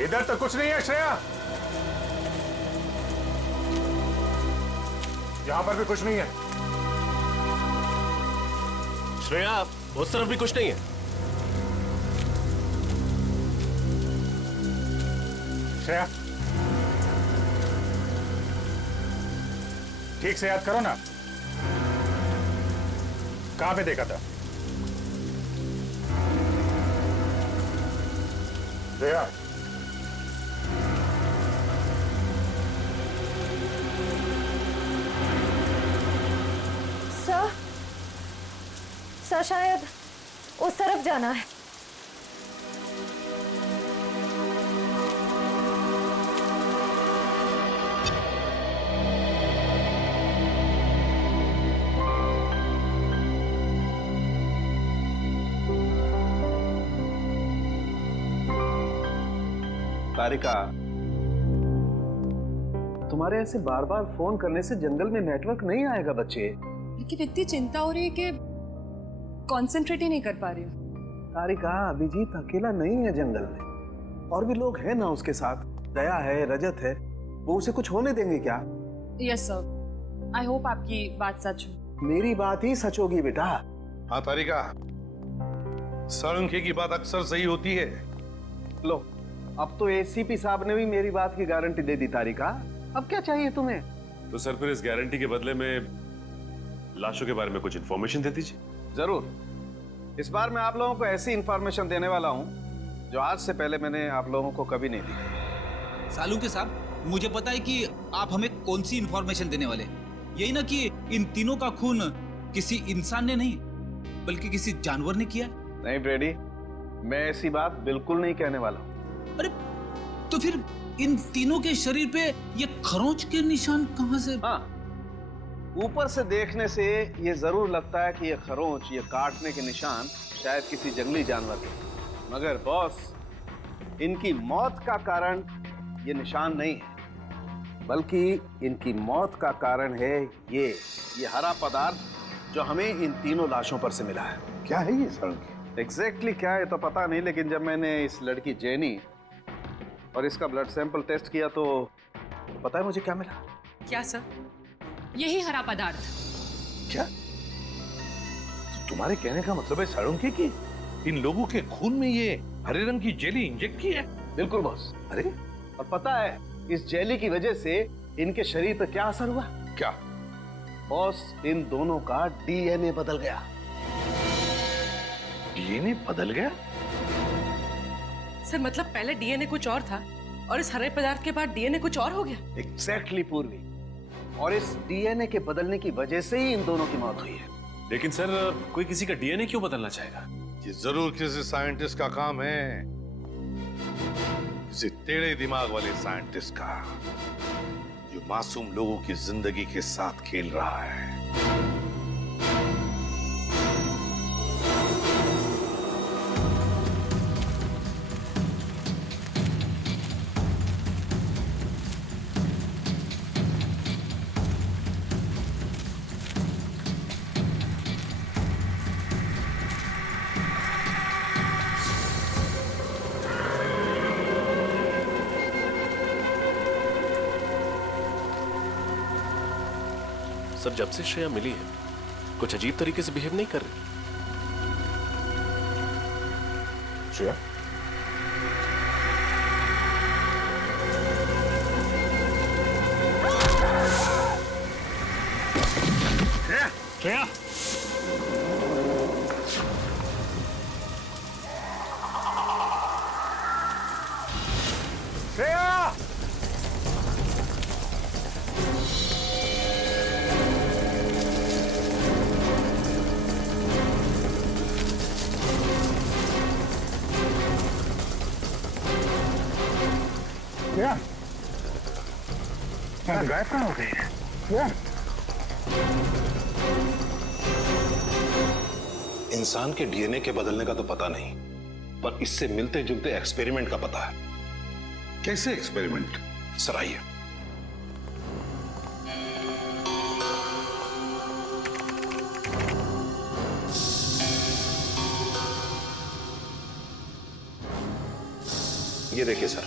इधर तो कुछ नहीं है श्रेया, यहां पर भी कुछ नहीं है। श्रेया, उस तरफ भी कुछ नहीं है। श्रेया, ठीक से याद करो ना, कहां पे देखा था? श्रेया, सर शायद उस तरफ जाना है। तारिका, तुम्हारे ऐसे बार बार फोन करने से जंगल में नेटवर्क नहीं आएगा बच्चे। लेकिन इतनी चिंता हो रही है कि कंसंट्रेट ही नहीं कर पा रही हूँ। तारिका, अभिजीत अकेला नहीं है जंगल में, और भी लोग हैं ना उसके साथ। दया है, रजत है, वो उसे कुछ होने देंगे क्या? यस सर, आई होप आपकी बात सच हो। मेरी बात ही सच होगी बेटा। हाँ तारिका, साळुंखे की बात अक्सर सही होती है। लो, अब तो एसीपी साहब ने भी मेरी बात की गारंटी दे दी। तारिका, अब क्या चाहिए तुम्हें? तो सर फिर इस गारंटी के बदले में लाशों के बारे में कुछ इंफॉर्मेशन दे दीजिए। जरूर। इस बार मैं आप लोगों को ऐसी इंफॉर्मेशन देने वाला हूं जो आज से पहले मैंने आप लोगों को कभी नहीं दी। सालुंखे साहब, मुझे पता है कि आप हमें कौन सी इंफॉर्मेशन देने वाले। यही ना कि इन तीनों का खून किसी इंसान ने नहीं बल्कि किसी जानवर ने किया। नहीं ब्रेडी, मैं ऐसी बात बिल्कुल नहीं कहने वाला हूं। अरे तो फिर इन तीनों के शरीर पे ये खरोंच के निशान कहां से? हाँ, ऊपर से देखने से ये जरूर लगता है कि ये खरोंच, ये काटने के निशान शायद किसी जंगली जानवर के, मगर बॉस, इनकी मौत का कारण ये निशान नहीं है, बल्कि इनकी मौत का कारण है ये हरा पदार्थ जो हमें इन तीनों लाशों पर से मिला है। क्या है ये साळुंखे? एग्जैक्टली क्या है तो पता नहीं, लेकिन जब मैंने इस लड़की जेनी और इसका ब्लड सैंपल टेस्ट किया तो पता है मुझे क्या मिला? क्या सर? यही हरा पदार्थ। क्या तो तुम्हारे कहने का मतलब है साळुंखे की इन लोगों के खून में ये हरे रंग की जेली इंजेक्ट की है? बिल्कुल बॉस। अरे और पता है इस जेली की वजह से इनके शरीर पर क्या असर हुआ? क्या बॉस, इन दोनों का डीएनए बदल गया। डीएनए बदल गया? सर मतलब पहले डीएनए कुछ और था और इस हरे पदार्थ के बाद डीएनए कुछ और हो गया? एग्जैक्टली पूर्वी, और इस डीएनए के बदलने की वजह से ही इन दोनों की मौत हुई है। लेकिन सर, कोई किसी का डीएनए क्यों बदलना चाहेगा? ये जरूर किसी साइंटिस्ट का काम है, किसी टेढ़े दिमाग वाले साइंटिस्ट का, जो मासूम लोगों की जिंदगी के साथ खेल रहा है। सर, जब से श्रेया मिली है कुछ अजीब तरीके से बिहेव नहीं कर रही। श्रेया, श्रेया, श्रेया, श्रेया, गायब कहाँ हो गई है? श्रेया, इंसान के डीएनए के बदलने का तो पता नहीं, पर इससे मिलते जुलते एक्सपेरिमेंट का पता है। कैसे एक्सपेरिमेंट? सर आइए। ये देखिए सर,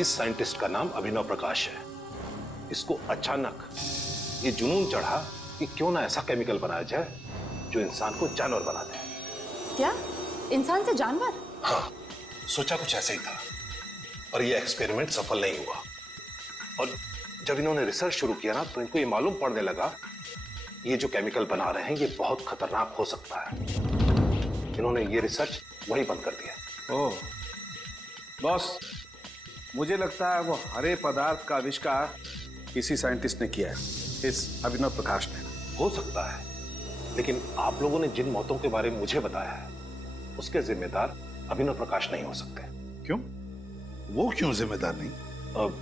इस साइंटिस्ट का नाम अभिनव प्रकाश है। इसको अचानक ये जुनून चढ़ा कि क्यों ना ऐसा केमिकल बनाया जाए जो इंसान को जानवर बना दे। क्या इंसान से जानवर? हाँ, सोचा कुछ ऐसे ही था, और ये एक्सपेरिमेंट सफल नहीं हुआ। और जब इन्होंने रिसर्च शुरू किया ना, तो इनको ये मालूम पड़ने लगा ये जो केमिकल बना रहे हैं ये बहुत खतरनाक हो सकता है। इन्होंने ये रिसर्च वही बंद कर दिया। ओह बॉस, मुझे लगता है वो हरे पदार्थ का आविष्कार किसी साइंटिस्ट ने किया है, इस अभिनव प्रकाश ने। हो सकता है, लेकिन आप लोगों ने जिन मौतों के बारे में मुझे बताया है उसके जिम्मेदार अभिनव प्रकाश नहीं हो सकते। क्यों? वो क्यों जिम्मेदार नहीं? अब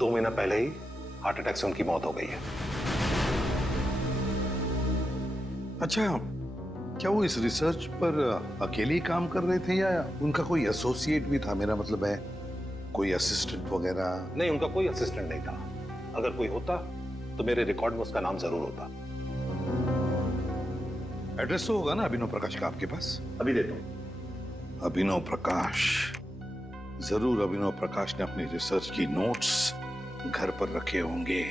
2 महीना पहले ही हार्ट अटैक से उनकी मौत हो गई है। अच्छा, क्या वो इस रिसर्च पर अकेले ही काम कर रहे थे या उनका कोई एसोसिएट भी था? मेरा मतलब है कोई असिस्टेंट वगैरह? नहीं, उनका कोई असिस्टेंट नहीं था। अगर कोई होता तो मेरे रिकॉर्ड में उसका नाम जरूर होता। एड्रेस तो होगा ना अभिनव प्रकाश का आपके पास? अभी देता हूं। अभिनव प्रकाश, जरूर अभिनव प्रकाश ने अपनी रिसर्च की नोट्स घर पर रखे होंगे।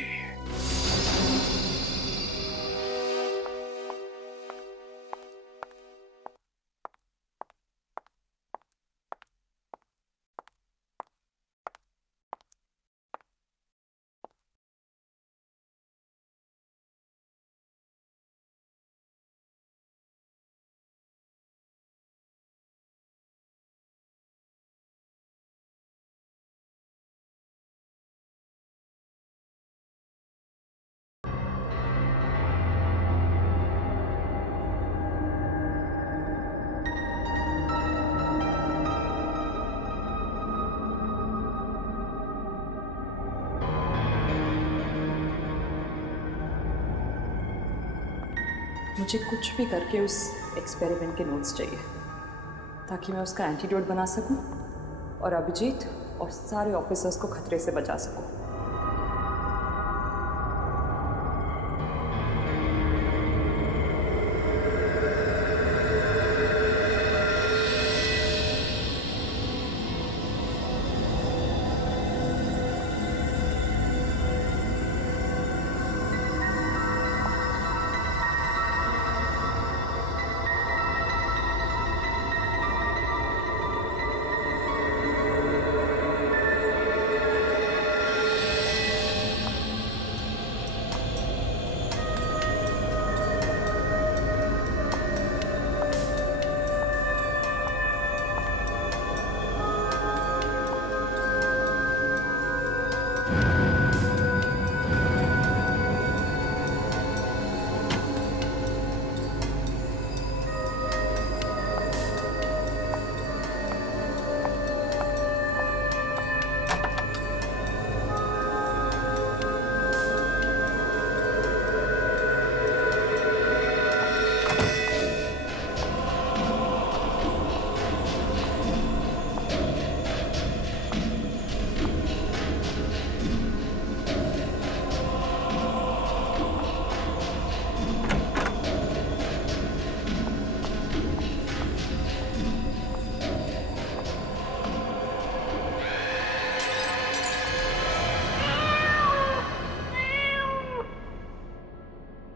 मुझे कुछ भी करके उस एक्सपेरिमेंट के नोट्स चाहिए ताकि मैं उसका एंटीडोट बना सकूं और अभिजीत और सारे ऑफिसर्स को खतरे से बचा सकूं।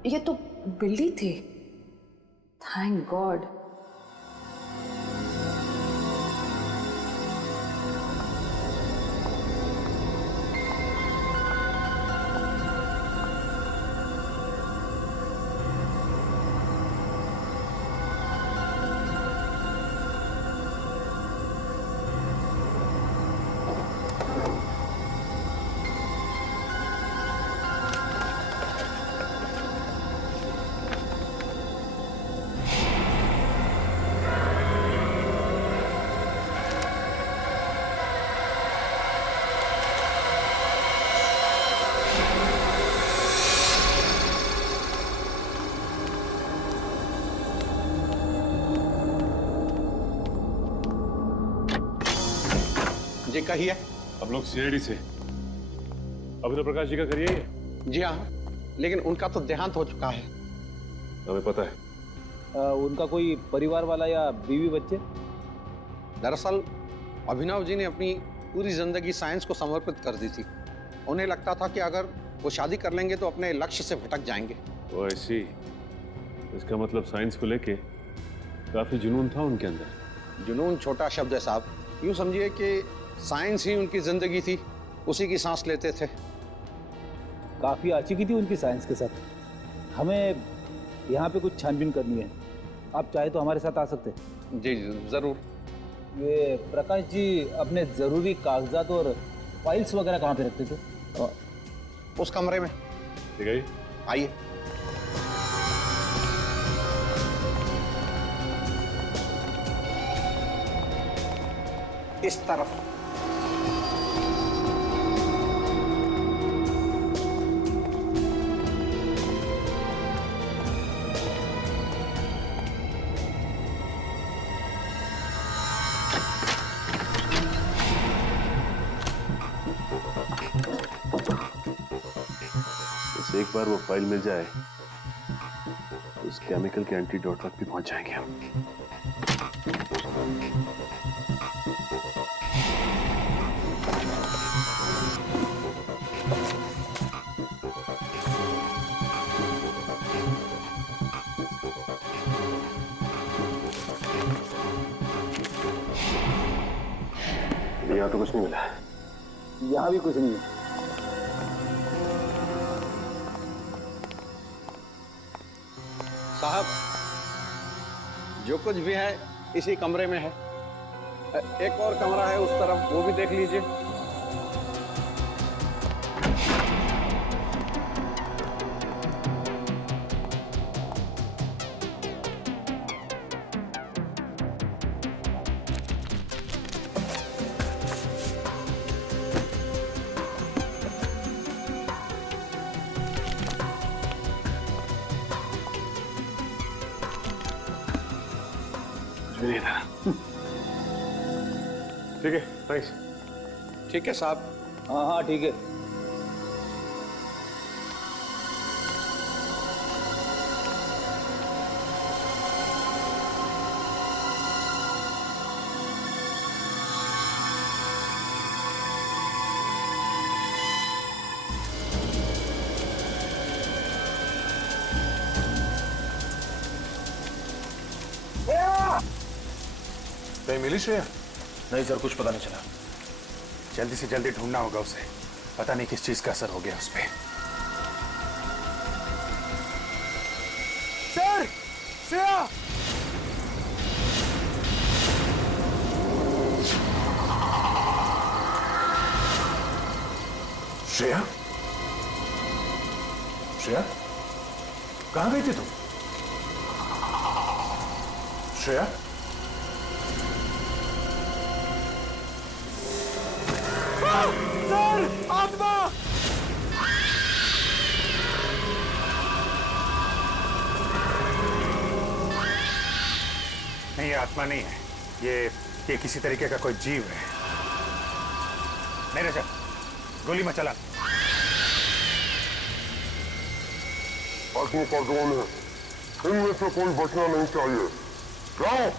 ये तो बिल्ली थी। Thank God. जी कहिए। हम लोग सीआईडी से अभिनव प्रकाश जी का करिए ये? जी हाँ, लेकिन उनका तो देहांत हो चुका है। हमें पता है। उनका कोई परिवार वाला या बीवी बच्चे? दरअसल अभिनव जी ने अपनी पूरी जिंदगी साइंस को समर्पित कर दी थी। उन्हें लगता था कि अगर वो शादी कर लेंगे तो अपने लक्ष्य से भटक जाएंगे। ओ ऐसी, इसका मतलब साइंस को लेके काफी जुनून था उनके अंदर। जुनून छोटा शब्द है साहब, यूं समझिए कि साइंस ही उनकी जिंदगी थी, उसी की सांस लेते थे। काफ़ी आशिकी थी उनकी साइंस के साथ। हमें यहाँ पे कुछ छानबीन करनी है, आप चाहे तो हमारे साथ आ सकते हैं। जी जरूर। ये प्रकाश जी अपने ज़रूरी कागजात और फाइल्स वगैरह कहाँ पे रखते थे? उस कमरे में। ठीक है, आइए। इस तरफ। बस एक बार वो फाइल मिल जाए तो उस केमिकल के एंटीडोट तक भी पहुंच जाएंगे हम। यहाँ तो कुछ नहीं मिला। यहाँ भी कुछ नहीं है। साहब, जो कुछ भी है इसी कमरे में है। एक और कमरा है उस तरफ, वो भी देख लीजिए। ठीक है, थैंक्स। ठीक है साहब। हाँ हाँ ठीक है। नहीं मिली श्रेया? नहीं सर, कुछ पता नहीं चला। जल्दी से जल्दी ढूंढना होगा उसे। पता नहीं किस चीज का असर हो गया उस पे। सर, श्रेया! श्रेया? श्रेया? कहां गई थी तुम? श्रेया? सर, आत्मा! नहीं, ये आत्मा नहीं है। ये किसी तरीके का कोई जीव है। नहीं रजत, गोली मत चला। आत्मा कौन है? इनमें से कोई बचना नहीं चाहिए। जाओ।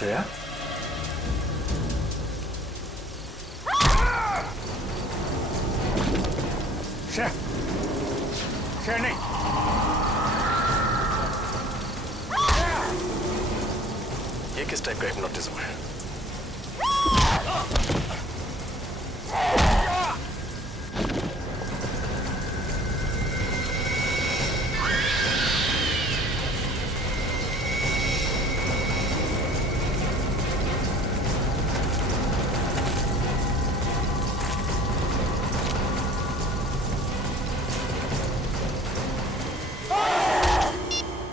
श्रेया? श्रेया! श्रेया नहीं! ये किस टाइप का हिप्नोटिज्म है?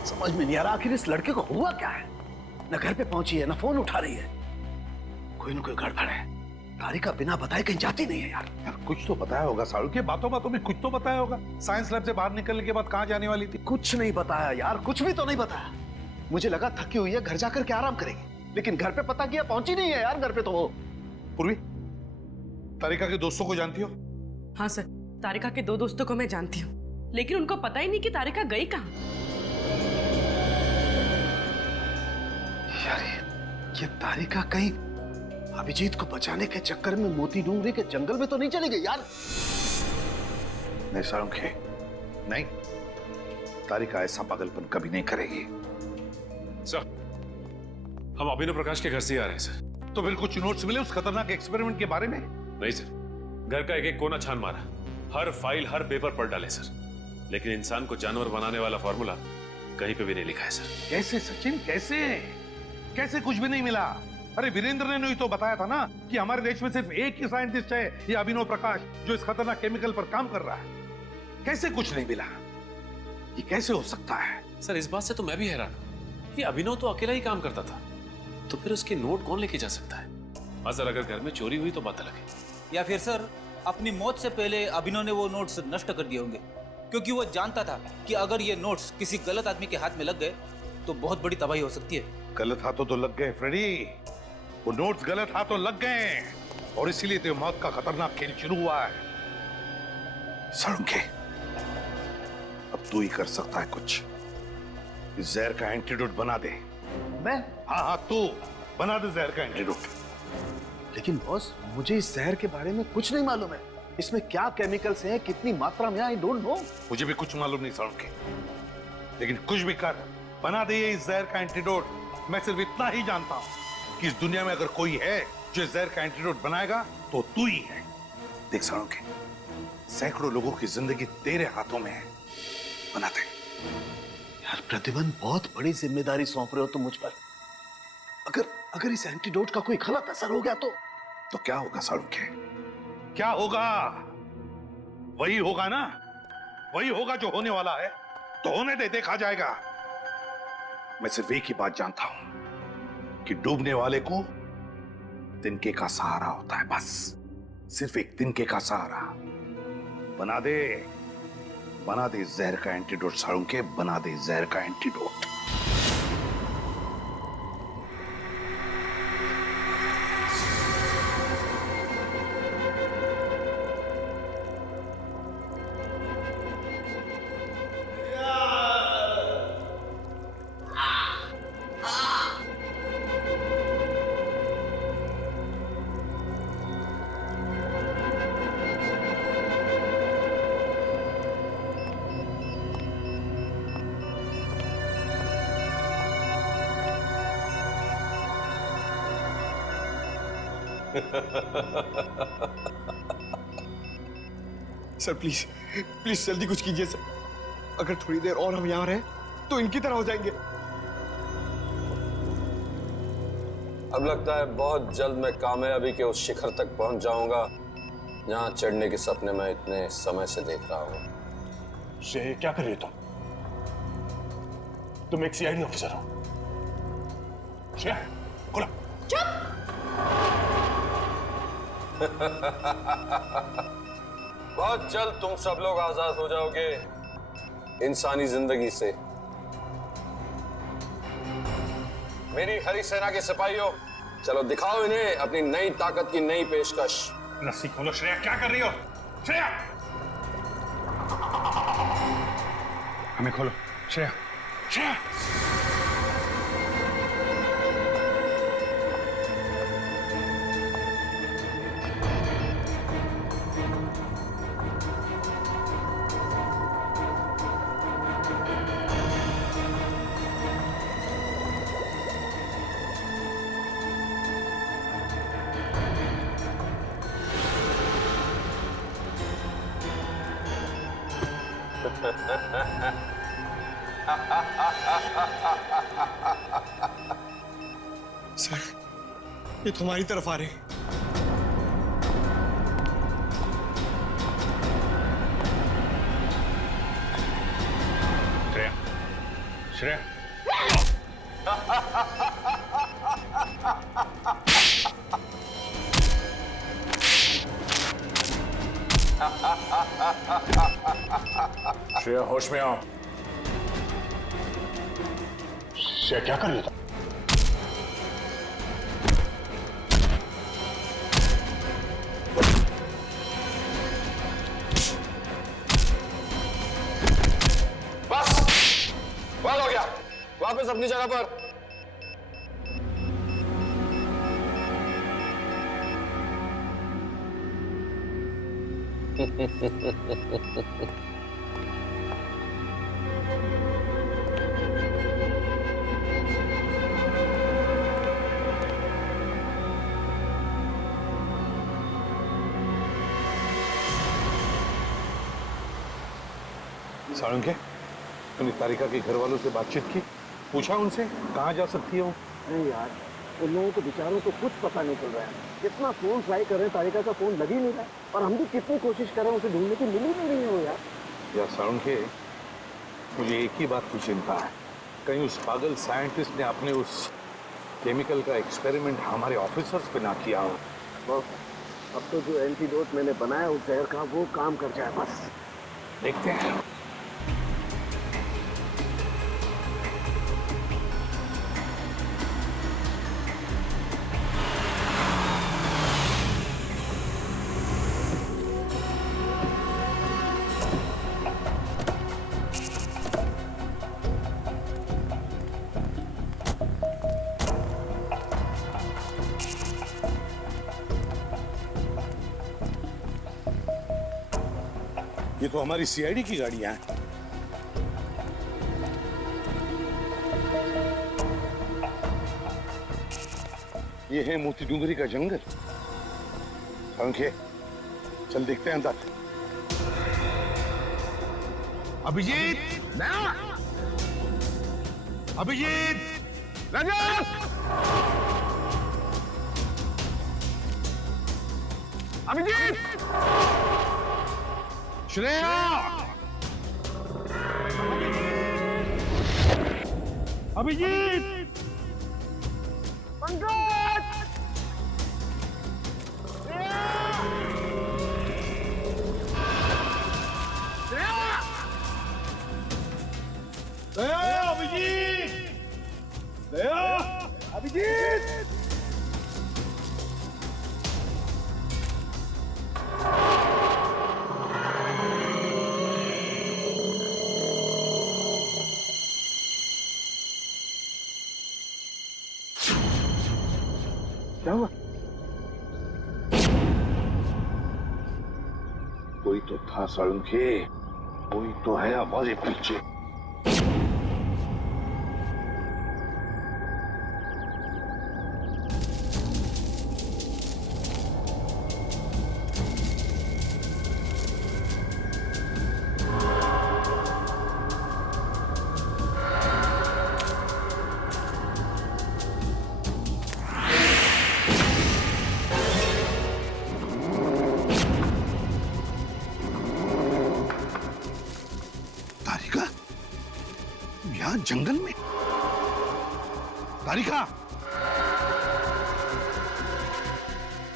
समझ में नहीं आ रहा आखिर इस लड़के को हुआ क्या है। न घर पे पहुंची है, न फोन उठा रही है। कोई न कोई गड़बड़ है। तारिका बिना बताए कहीं जाती नहीं है यार। यार कुछ तो बताया होगा साड़ू के, बातों बातों में कुछ तो बताया होगा। साइंस लैब से बाहर निकलने के बाद कहाँ जाने वाली थी? कुछ नहीं बताया यार, कुछ भी तो नहीं बताया। मुझे लगा थकी हुई है, घर जाकर के आराम करेगी, लेकिन घर पे पता किया पहुंची नहीं है यार घर पे तो वो। पूर्वी, तारिका के दोस्तों को जानती हो? हाँ सर, तारिका के 2 दोस्तों को मैं जानती हूँ, लेकिन उनको पता ही नहीं कि तारिका गई कहाँ। यार ये तारिका कहीं अभिजीत को बचाने के चक्कर में मोती डूंगरी के जंगल में तो नहीं चली गई यार? नहीं साळुंखे, नहीं, तारिका ऐसा पागलपन कभी नहीं करेगी। सर, हम अभिनव प्रकाश के घर से ही आ रहे हैं सर। तो फिर कुछ नोट्स मिले उस खतरनाक एक्सपेरिमेंट के बारे में? नहीं सर, घर का एक एक कोना छान मारा, हर फाइल हर पेपर पढ़ डाले सर, लेकिन इंसान को जानवर बनाने वाला फॉर्मूला कहीं पे भी नहीं लिखा है सर। कैसे सचिन, कैसे कैसे कुछ भी नहीं मिला? अरे वीरेंद्र ने तो बताया था ना कि हमारे देश में सिर्फ एक ही साइंटिस्ट है, ये अभिनव प्रकाश, जो इस खतरनाक केमिकल पर काम कर रहा है। कैसे कुछ नहीं मिला? ये कैसे हो सकता है? सर इस बात से तो मैं भी हैरान हूं कि अभिनव तो अकेला ही काम करता था, तो फिर उसके नोट कौन लेके जा सकता है? हाँ सर, अगर घर में चोरी हुई तो बात अलग है। या फिर सर अपनी मौत से पहले अभिनव ने वो नोट्स नष्ट कर दिए होंगे, क्योंकि वो जानता था कि अगर ये नोट्स किसी गलत आदमी के हाथ में लग गए तो बहुत बड़ी तबाही हो सकती है। गलत हाथों तो लग गए फ्रेडी, वो नोट्स गलत हाथों लग गए, और इसीलिए तो मौत का खतरनाक खेल शुरू हुआ है। साळुंखे, अब तू ही कर सकता है कुछ। इस जहर का एंटीडोट बना दे। मैं? हाँ, तू बना दे जहर का एंटीडोट। लेकिन बॉस, मुझे इस जहर के बारे में कुछ नहीं मालूम है। इसमें क्या केमिकल्स हैं, कितनी मात्रा में, आई डोंट नो। मुझे भी कुछ मालूम नहीं साळुंखे, लेकिन कुछ भी कर, बना दे ये इस जहर का एंटीडोट। मैं सिर्फ इतना ही जानता हूं कि इस दुनिया में अगर कोई है जो इस जहर का एंटीडोट बनाएगा तो तू ही है। देख साळुंखे, सैकड़ों लोगों की जिंदगी तेरे हाथों में है, बना दे। यार प्रतिबंध, बहुत बड़ी जिम्मेदारी सौंप रहे हो तुम मुझ पर। अगर इस एंटीडोट का कोई गलत असर हो गया तो क्या होगा साळुंखे? क्या होगा? वही होगा ना, वही होगा जो होने वाला है। तो होने दे, देखा जाएगा। मैं सिर्फ एक ही बात जानता हूं कि डूबने वाले को तिनके का सहारा होता है, बस सिर्फ एक तिनके का सहारा। बना दे जहर का एंटीडोट साळुंखे, बना दे जहर का एंटीडोट। सर प्लीज प्लीज जल्दी कुछ कीजिए सर। अगर थोड़ी देर और हम यहाँ रहे तो इनकी तरह हो जाएंगे। अब लगता है बहुत जल्द मैं कामयाबी के उस शिखर तक पहुंच जाऊंगा जहां चढ़ने के सपने मैं इतने समय से देख रहा हूं। श्रेय, क्या कर रही हो तुम एक सीआईडी ऑफिसर हो। श्रेया, खोला। बहुत जल्द तुम सब लोग आजाद हो जाओगे इंसानी जिंदगी से। मेरी हरी सेना के सिपाहियों, चलो दिखाओ इन्हें अपनी नई ताकत की नई पेशकश। रस्सी खोलो। श्रेया, क्या कर रही हो? श्रेया, हमें खोलो। श्रेया, श्रेया। सर, ये तुम्हारी तरफ आ रहे हैं। श्रेया, श्रेया। श्रेया होश में आओ। श्रेया क्या कर रही था? बस बंद हो गया, वापस अपनी जगह पर। साळुंखे, तुमने तारिका के घर वालों से बातचीत की? पूछा उनसे कहाँ जा सकती है वो? नहीं यार, उन लोगों को बेचारों को कुछ पता नहीं चल रहा है। कितना फोन ट्राई कर रहे हैं, तारिका का फोन लग ही नहीं रहा है। और हम भी कितनी कोशिश कर रहे हैं उसे ढूंढने की, मिल ही नहीं रही है वो यार। यार साळुंखे, मुझे एक ही बात की चिंता है, कहीं उस पागल साइंटिस्ट ने अपने उस केमिकल का एक्सपेरिमेंट हमारे ऑफिसर्स पे ना किया हो। बस अब तो जो एंटीडोट मैंने बनाया उस जहर का, वो काम कर जाए बस। देखते हैं। ये तो हमारी सीआईडी की गाड़ियां हैं। ये है मोती डूंगरी का जंगल। साळुंखे, चल देखते हैं अंदर। अभिजीत, अभिजीत, रजत, अभिजीत, श्रेया, अभिजीत, पंकज, अभिजीत, अभिजीत। क्या हुआ? कोई तो था साळुंखे, कोई तो है हमारे पीछे। जंगल में तारिका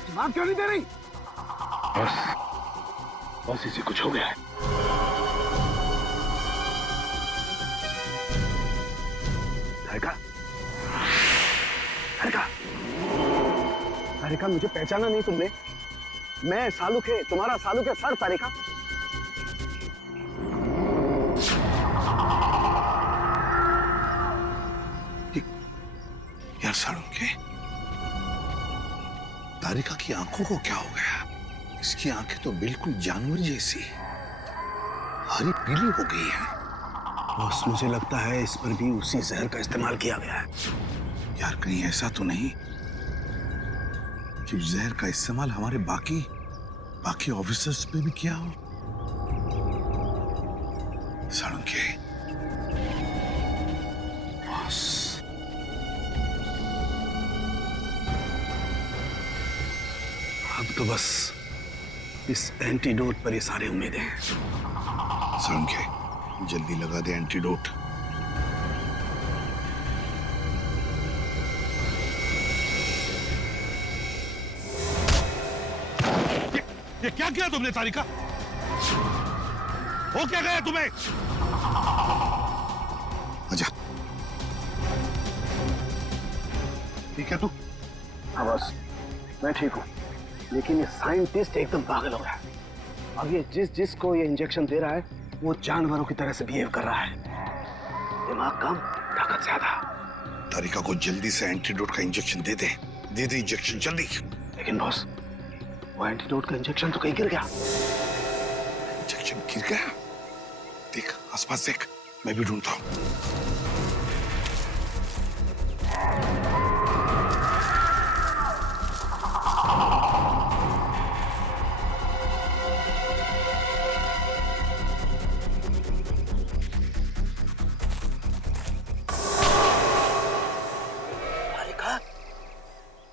जवाब क्यों नहीं दे रही? बस इसे कुछ हो गया है। तारिका, तारिका, तारिका, मुझे पहचाना नहीं तुमने? मैं सालुक है, तुम्हारा सालुक है सर। तारिका, यार साळुंखे, तारिका की आंखों को क्या हो गया? इसकी आंखें तो बिल्कुल जानवर जैसी हरी पीली हो गई है। बस मुझे लगता है इस पर भी उसी जहर का इस्तेमाल किया गया है। यार कहीं ऐसा तो नहीं कि उस जहर का इस्तेमाल हमारे बाकी ऑफिसर्स पे भी किया हो? साळुंखे, अब तो बस इस एंटीडोट पर ये सारे उम्मीदें हैं। साळुंखे, जल्दी लगा दे एंटीडोट। ये क्या किया तुमने तारिका? हो क्या गया तुम्हें? आजा। ठीक है तू? हाँ बस, मैं ठीक हूँ, लेकिन ये साइंटिस्ट एकदम पागल हो गया। अब ये जिसको ये इंजेक्शन दे रहा है वो जानवरों की तरह से बिहेव कर रहा है। दिमाग कम, ताकत ज्यादा। तारिका को जल्दी से एंटीडोट का इंजेक्शन दे दे। दे दे इंजेक्शन जल्दी। लेकिन बॉस, वो एंटीडोट का इंजेक्शन तो कहीं गिर गया। इंजेक्शन गिर गया? देख आसपास देख, मैं भी ढूंढता हूँ।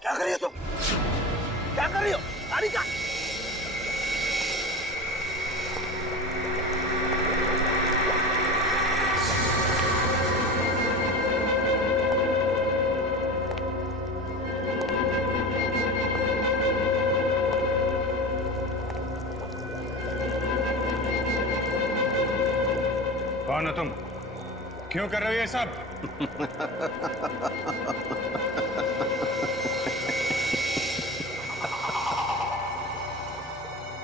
क्या कर रही हो तुम? क्या कर रही हो तारिका? कौन हो तुम? क्यों कर रहे हो ये सब?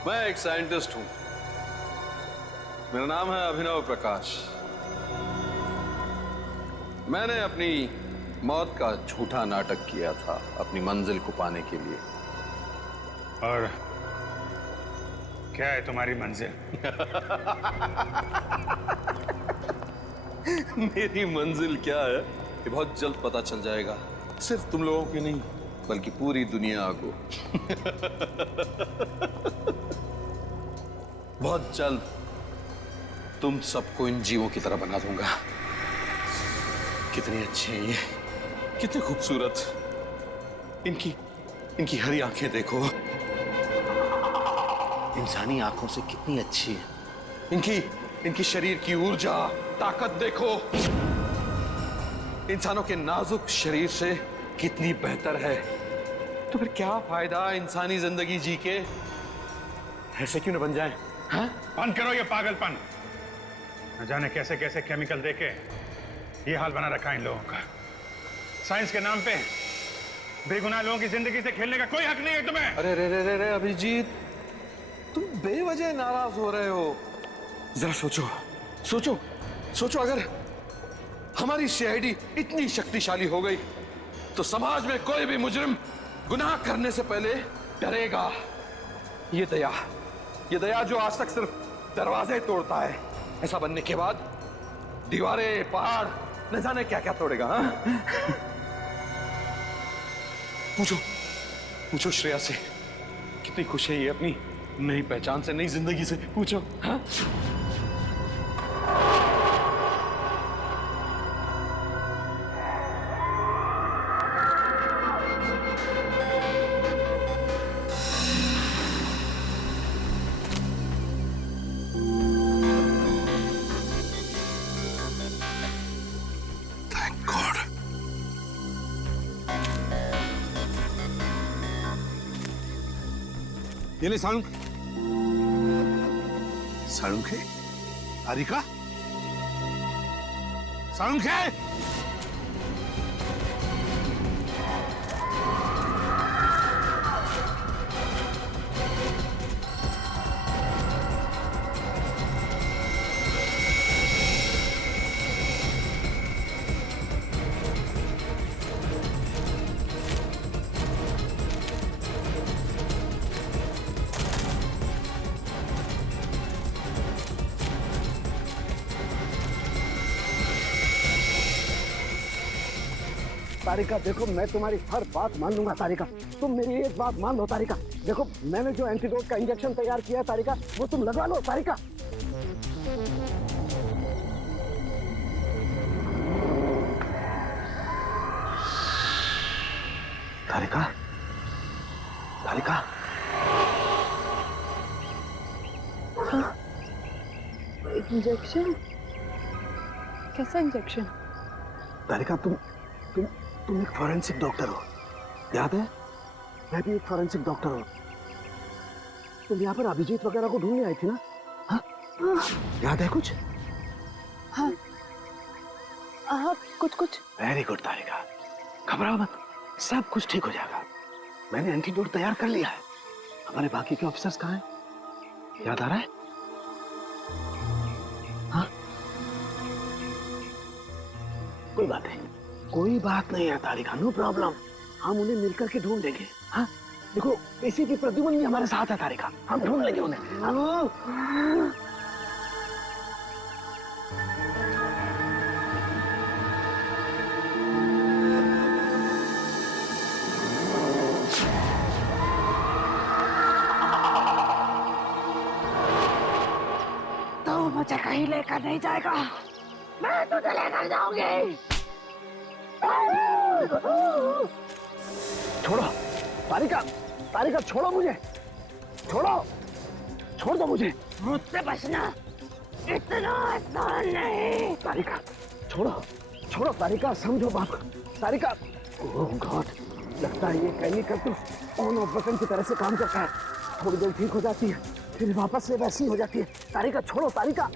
मैं एक साइंटिस्ट हूं। मेरा नाम है अभिनव प्रकाश। मैंने अपनी मौत का झूठा नाटक किया था अपनी मंजिल को पाने के लिए। और क्या है तुम्हारी मंजिल? मेरी मंजिल क्या है ये बहुत जल्द पता चल जाएगा। सिर्फ तुम लोगों की नहीं बल्कि पूरी दुनिया को। बहुत जल्द तुम सबको इन जीवों की तरह बना दूंगा। कितने अच्छे हैं ये, कितने खूबसूरत। इनकी हरी आंखें देखो, इंसानी आंखों से कितनी अच्छी है। इनकी शरीर की ऊर्जा, ताकत देखो, इंसानों के नाजुक शरीर से कितनी बेहतर है। तो फिर क्या फायदा इंसानी जिंदगी जी के? ऐसे क्यों न बन जाए? हाँ? बंद करो ये पागलपन। न जाने कैसे कैसे केमिकल देके ये हाल बना रखा है इन लोगों का। साइंस के नाम पे बेगुनाह लोगों की जिंदगी से खेलने का कोई हक नहीं है तुम्हें। अरे रे रे रे रे अभिजीत, तुम बेवजह नाराज हो रहे हो। जरा सोचो सोचो सोचो, अगर हमारी सीआईडी इतनी शक्तिशाली हो गई तो समाज में कोई भी मुजरिम गुनाह करने से पहले डरेगा। ये दया जो आज तक सिर्फ दरवाजे तोड़ता है, ऐसा बनने के बाद दीवारें, पहाड़, न जाने क्या क्या तोड़ेगा। हाँ? पूछो श्रेया से कितनी खुश है ये अपनी नई पहचान से, नई जिंदगी से। पूछो। हाँ? ये ले सालुंख। सालुंख है? तारिका? सालुंख है? तारिका देखो, मैं तुम्हारी हर बात मान लूंगा तारिका। तुम मेरी एक बात मान लो तारिका। देखो, मैंने जो एंटीडोट का इंजेक्शन तैयार किया है तारिका, वो तुम लगवा लो तारिका। तारिका, तारिका। हाँ, इंजेक्शन? कैसा इंजेक्शन? तारिका, तुम एक फॉरेंसिक डॉक्टर हो, याद है? मैं भी एक फॉरेंसिक डॉक्टर हूँ। तुम यहाँ पर अभिजीत वगैरह को ढूंढने आई थी ना? याद है कुछ? हाँ हाँ, कुछ कुछ। वेरी गुड तारिका, घबराओ मत, सब कुछ ठीक हो जाएगा। मैंने एंटीडोट तैयार कर लिया है। हमारे बाकी के ऑफिसर्स कहाँ हैं? याद आ रहा है? हाँ, कोई बात नहीं है तारिका, नो प्रॉब्लम। हम उन्हें मिलकर के ढूंढ लेंगे। हाँ देखो, इसी की प्रद्युमन भी हमारे साथ है तारिका, हम ढूंढ लेंगे उन्हें। तो मुझे कहीं लेकर नहीं जाएगा, मैं तुझे लेकर जाऊंगी। छोड़ो तारिका, तारिका छोड़ो मुझे, छोड़ दो मुझे। मुझसे बचना इतना आसान नहीं। तारिका छोड़ो तारिका, समझो बाप। तारिका, ओह गॉड, लगता है ये केमिकल तो ऑन ऑफ बटन की तरह से काम करता है। थोड़ी देर ठीक हो जाती है, फिर वापस से वैसी हो जाती है। तारिका छोड़ो तारिका।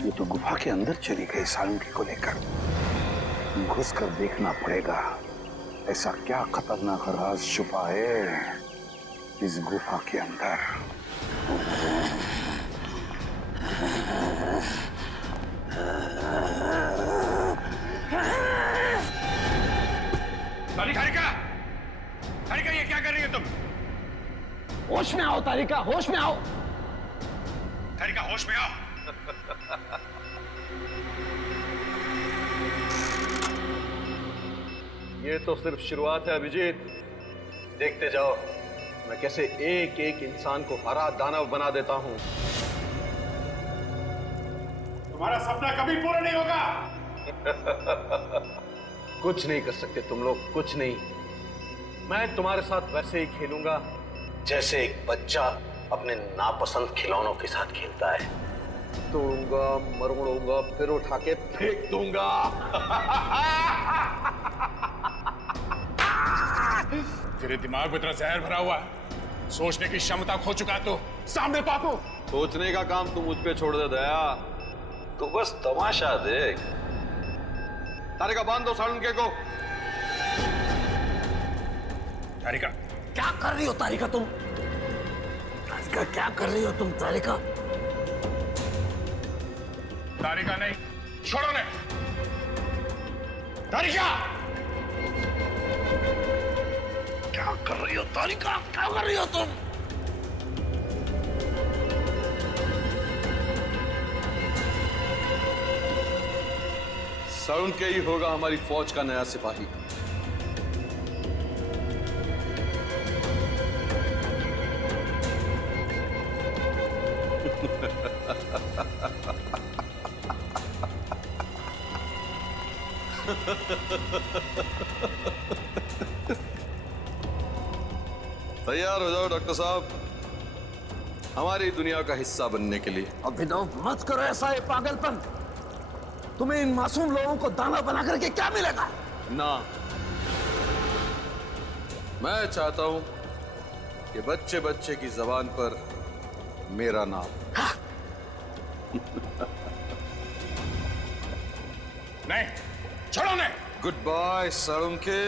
ये तो गुफा के अंदर चली गई सालुंकी को लेकर। घुस कर देखना पड़ेगा, ऐसा क्या खतरनाक राज छुपा है इस गुफा के अंदर। तारिका, ये क्या कर रही हो तुम? होश में आओ तारिका, होश में आओ। तारिका, होश में आओ। ये तो सिर्फ शुरुआत है अभिजीत, देखते जाओ मैं कैसे एक एक इंसान को हरा दानव बना देता हूं। तुम्हारा सपना कभी पूरा नहीं होगा। कुछ नहीं कर सकते तुम लोग, कुछ नहीं। मैं तुम्हारे साथ वैसे ही खेलूंगा जैसे एक बच्चा अपने नापसंद खिलौनों के साथ खेलता है। तोड़ूंगा, मरोड़ूंगा, फिर उठा के फेंक दूंगा। तेरे दिमाग में इतना जहर भरा हुआ है, सोचने की क्षमता खो चुका है तो सामने पापो। सोचने का काम तू मुझ पे छोड़ दे दया, तू बस तमाशा देख। तारिका, बांध दो सालुंके को। तारिका, क्या कर रही हो तारिका तुम? तारिका क्या कर रही हो तुम तारिका? तारिका नहीं, छोड़ो ने। तारिका, क्या कर रही हो तारिका, क्या कर रही हो तुम? सालुंके ही होगा हमारी फौज का नया सिपाही। तैयार हो जाओ डॉक्टर साहब, हमारी दुनिया का हिस्सा बनने के लिए। अभिनव मत करो ऐसा, ये पागलपन। तुम्हें इन मासूम लोगों को दाना बना करके क्या मिलेगा? ना, मैं चाहता हूं कि बच्चे बच्चे की जबान पर मेरा नाम। नहीं, छोड़ो ने। Good bye Salunke.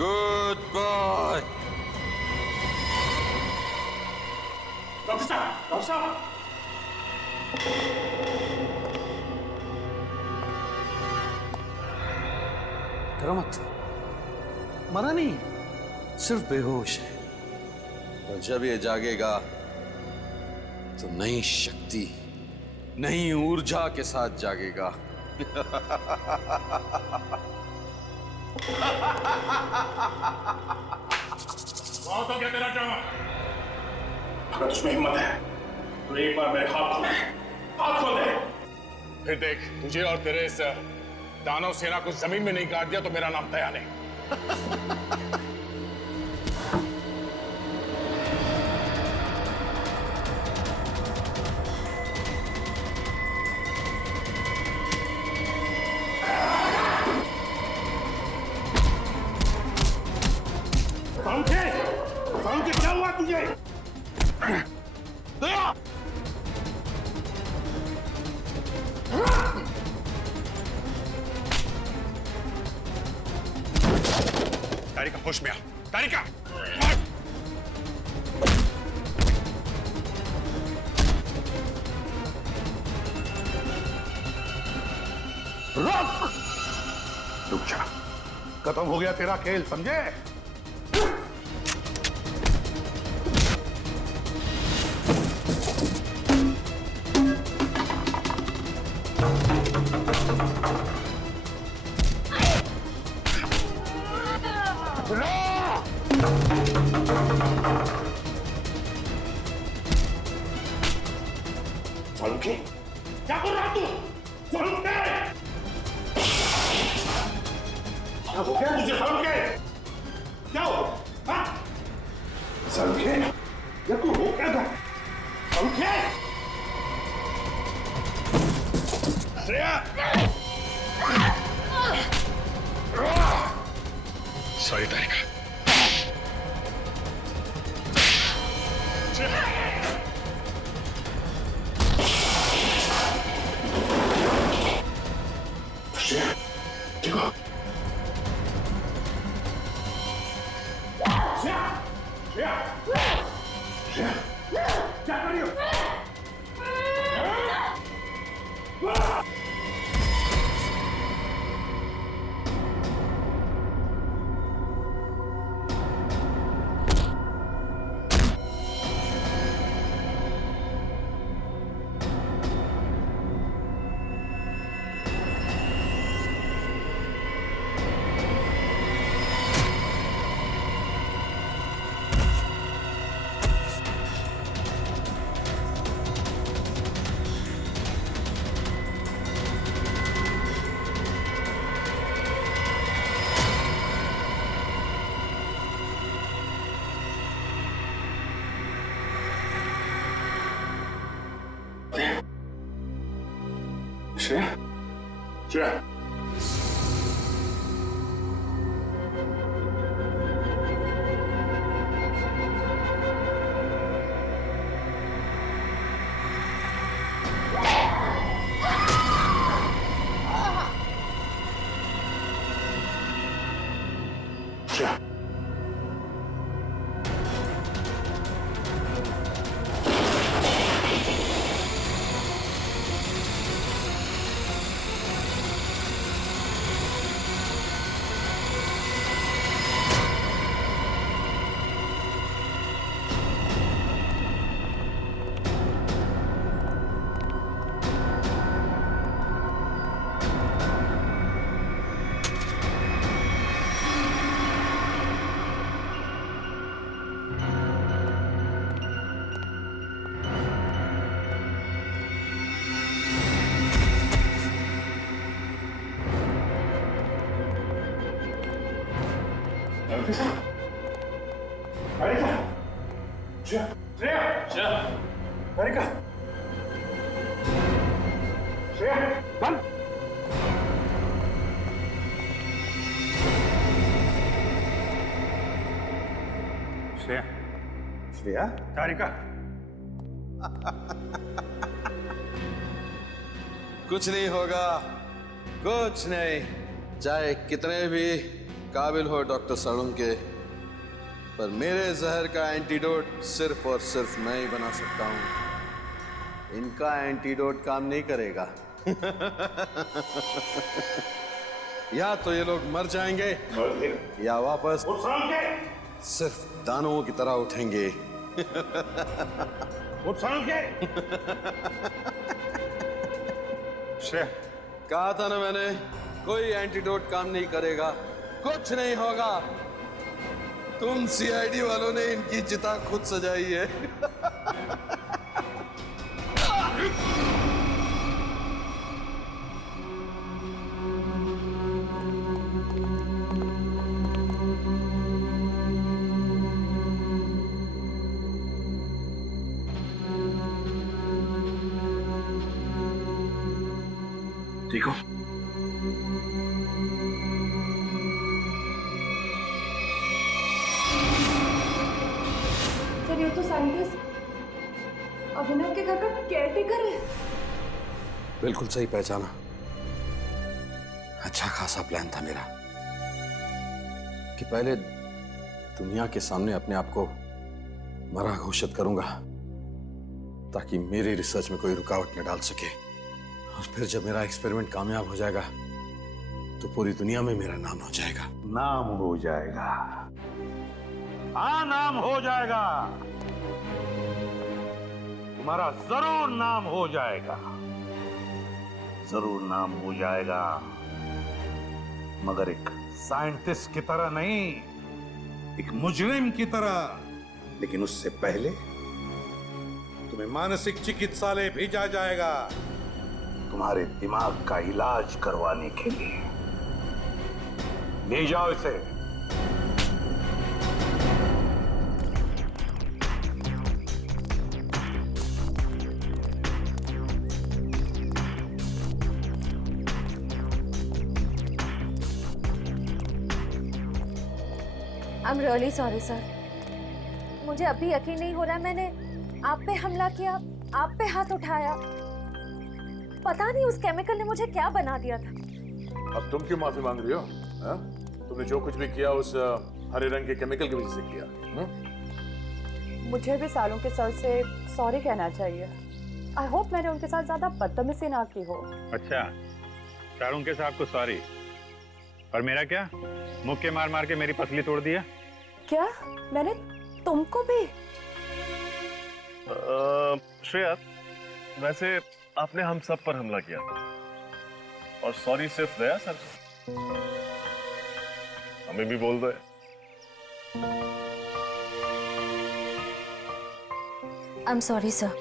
Good bye. Doctor साहब, डॉक्टर साहब। डरो मत, मरा नहीं, सिर्फ बेहोश है। और जब ये जागेगा तो नई शक्ति, नई ऊर्जा के साथ जागेगा। बहुत हो गया तेरा ड्रामा। अगर तुझमें हिम्मत है तो एक बार मेरे हाथ खोल दे, हाथ खोल दे। फिर देख, तुझे और तेरे इस दानव सेना को जमीन में नहीं गाड़ दिया तो मेरा नाम दया नहीं। समझे क्या हुआ तुझे? तारिका होश में आ, तारिका। रुक जा, खत्म हो गया तेरा खेल, समझे? सालुके, क्या कर रहा तू? सालुके! क्या हो गया तुझे सालुके? क्या हो? हाँ? सालुके, ये तू हो क्या गया? सालुके! श्रेया! सॉरी तारिका। श्रेया, श्रेया, श्रेया, श्रेया, तारिका, कुछ नहीं होगा, कुछ नहीं। चाहे कितने भी काबिल हो डॉक्टर सालुंके, पर मेरे जहर का एंटीडोट सिर्फ और सिर्फ मैं ही बना सकता हूं। इनका एंटीडोट काम नहीं करेगा। या तो ये लोग मर जाएंगे या वापस सिर्फ दानवों की तरह उठेंगे। कहा था ना मैंने, कोई एंटीडोट काम नहीं करेगा, कुछ नहीं होगा। तुम सीआईडी वालों ने इनकी चिता खुद सजाई है। ठीक हो? सर ये तो साइंटिस्ट अभिनव के घर का केयरटेकर है। बिल्कुल सही पहचाना। अच्छा खासा प्लान था मेरा कि पहले दुनिया के सामने अपने आप को मरा घोषित करूंगा ताकि मेरी रिसर्च में कोई रुकावट न डाल सके, और फिर जब मेरा एक्सपेरिमेंट कामयाब हो जाएगा तो पूरी दुनिया में मेरा नाम हो जाएगा। नाम हो जाएगा, हाँ नाम हो जाएगा, तुम्हारा जरूर नाम हो जाएगा, जरूर नाम हो जाएगा, मगर एक साइंटिस्ट की तरह नहीं, एक मुजरिम की तरह। लेकिन उससे पहले तुम्हें मानसिक चिकित्सालय भेजा जाएगा तुम्हारे दिमाग का इलाज करवाने के लिए। ले जाओ इसे। I'm really sorry, sir. मुझे अभी यकीन नहीं हो रहा है मैंने आप पे हमला किया, आप पे हाथ उठाया। पता नहीं उस केमिकल ने मुझे क्या बना दिया था। अब तुम क्यों माफी मांग रही हो? हा? तुमने जो कुछ भी किया उस हरे रंग के केमिकल की वजह से किया। मुझे भी सालों के सर से सॉरी कहना चाहिए। आई होप मैंने उनके साथ ज्यादा बदतमीजी ना की हो। अच्छा, शाहरुख के साहब को सॉरी, और मेरा क्या? मुक्के मार मार के मेरी पसली तोड़ दिया। क्या मैंने तुमको भी? श्रेया, वैसे आपने हम सब पर हमला किया और सॉरी सिर्फ दया सर हमें भी बोल दो। I'm sorry, sir.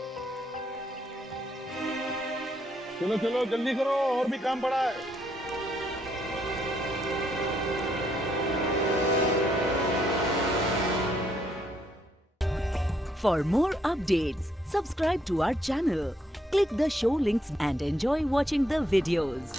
चलो चलो जल्दी करो, और भी काम पड़ा है। For more updates, subscribe to our channel, click the show links and enjoy watching the videos.